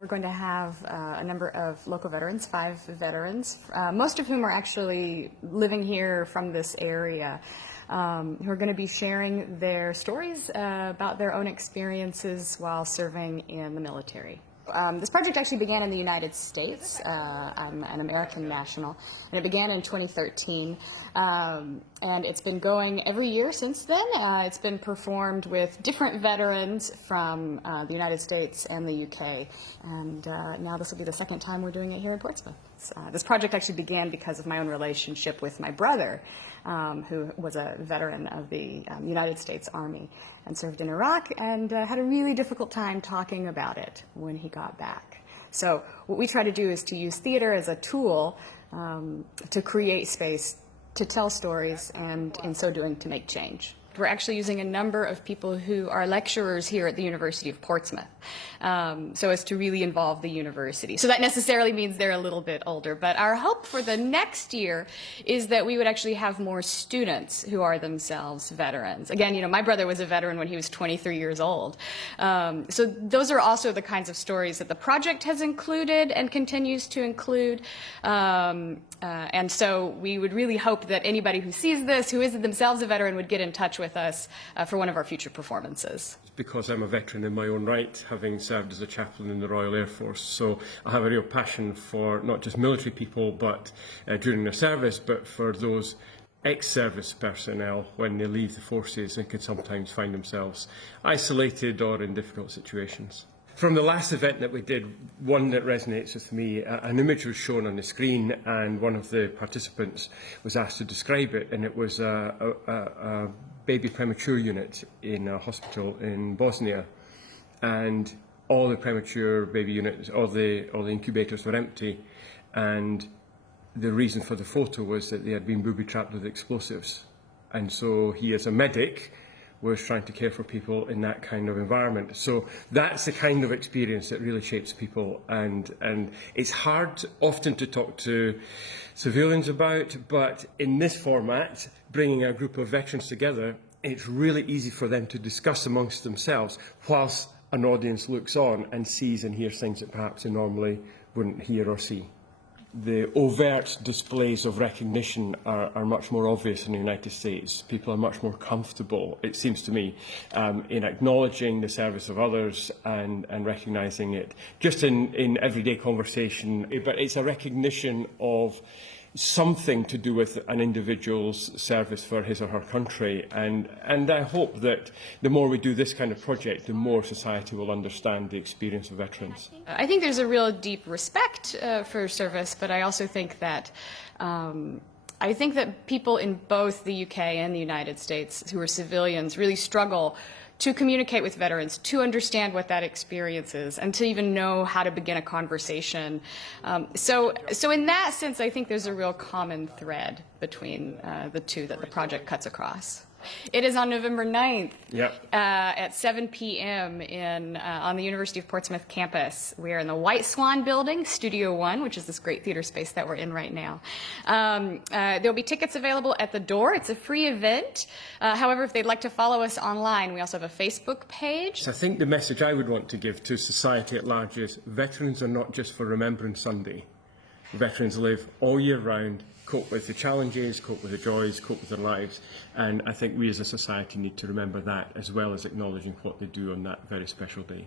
We're going to have a number of local veterans, 5 veterans, most of whom are actually living here from this area, who are going to be sharing their stories about their own experiences while serving in the military. This project actually began in the United States. I'm an American national, and it began in 2013. And it's been going every year since then. It's been performed with different veterans from the United States and the UK. And now this will be the second time we're doing it here in Portsmouth. This project actually began because of my own relationship with my brother, who was a veteran of the United States Army and served in Iraq, and had a really difficult time talking about it when he got back. So what we try to do is to use theater as a tool to create space to tell stories, and in so doing to make change. We're actually using a number of people who are lecturers here at the University of Portsmouth, so as to really involve the university. So that necessarily means they're a little bit older, but our hope for the next year is that we would actually have more students who are themselves veterans. Again, you know, my brother was a veteran when he was 23 years old. So those are also the kinds of stories that the project has included and continues to include. And so we would really hope that anybody who sees this, who is themselves a veteran, would get in touch with us for one of our future performances. Because I'm a veteran in my own right, having served as a chaplain in the Royal Air Force, so I have a real passion for not just military people but during their service, but for those ex-service personnel when they leave the forces and can sometimes find themselves isolated or in difficult situations. From the last event that we did, one that resonates with me, an image was shown on the screen and one of the participants was asked to describe it, and it was a baby premature unit in a hospital in Bosnia, and all the premature baby units, all the incubators were empty, and the reason for the photo was that they had been booby-trapped with explosives. And so he, as a medic, was trying to care for people in that kind of environment. So that's the kind of experience that really shapes people, and it's hard often to talk to civilians about, but in this format, bringing a group of veterans together, it's really easy for them to discuss amongst themselves whilst an audience looks on and sees and hears things that perhaps they normally wouldn't hear or see. The overt displays of recognition are much more obvious in the United States. People are much more comfortable, it seems to me, in acknowledging the service of others and recognising it just in everyday conversation. But it's a recognition of something to do with an individual's service for his or her country, and I hope that the more we do this kind of project, the more society will understand the experience of veterans. I think there's a real deep respect for service, but I also think that people in both the UK and the United States who are civilians really struggle to communicate with veterans, to understand what that experience is, and to even know how to begin a conversation. So in that sense, I think there's a real common thread between the two that the project cuts across. It is on November 9th at 7 p.m. On the University of Portsmouth campus. We are in the White Swan building, Studio 1, which is this great theater space that we're in right now. There will be tickets available at the door. It's a free event. However, if they'd like to follow us online, we also have a Facebook page. I think the message I would want to give to society at large is veterans are not just for Remembrance Sunday. Veterans live all year round, cope with the challenges, cope with the joys, cope with their lives, and I think we as a society need to remember that as well as acknowledging what they do on that very special day.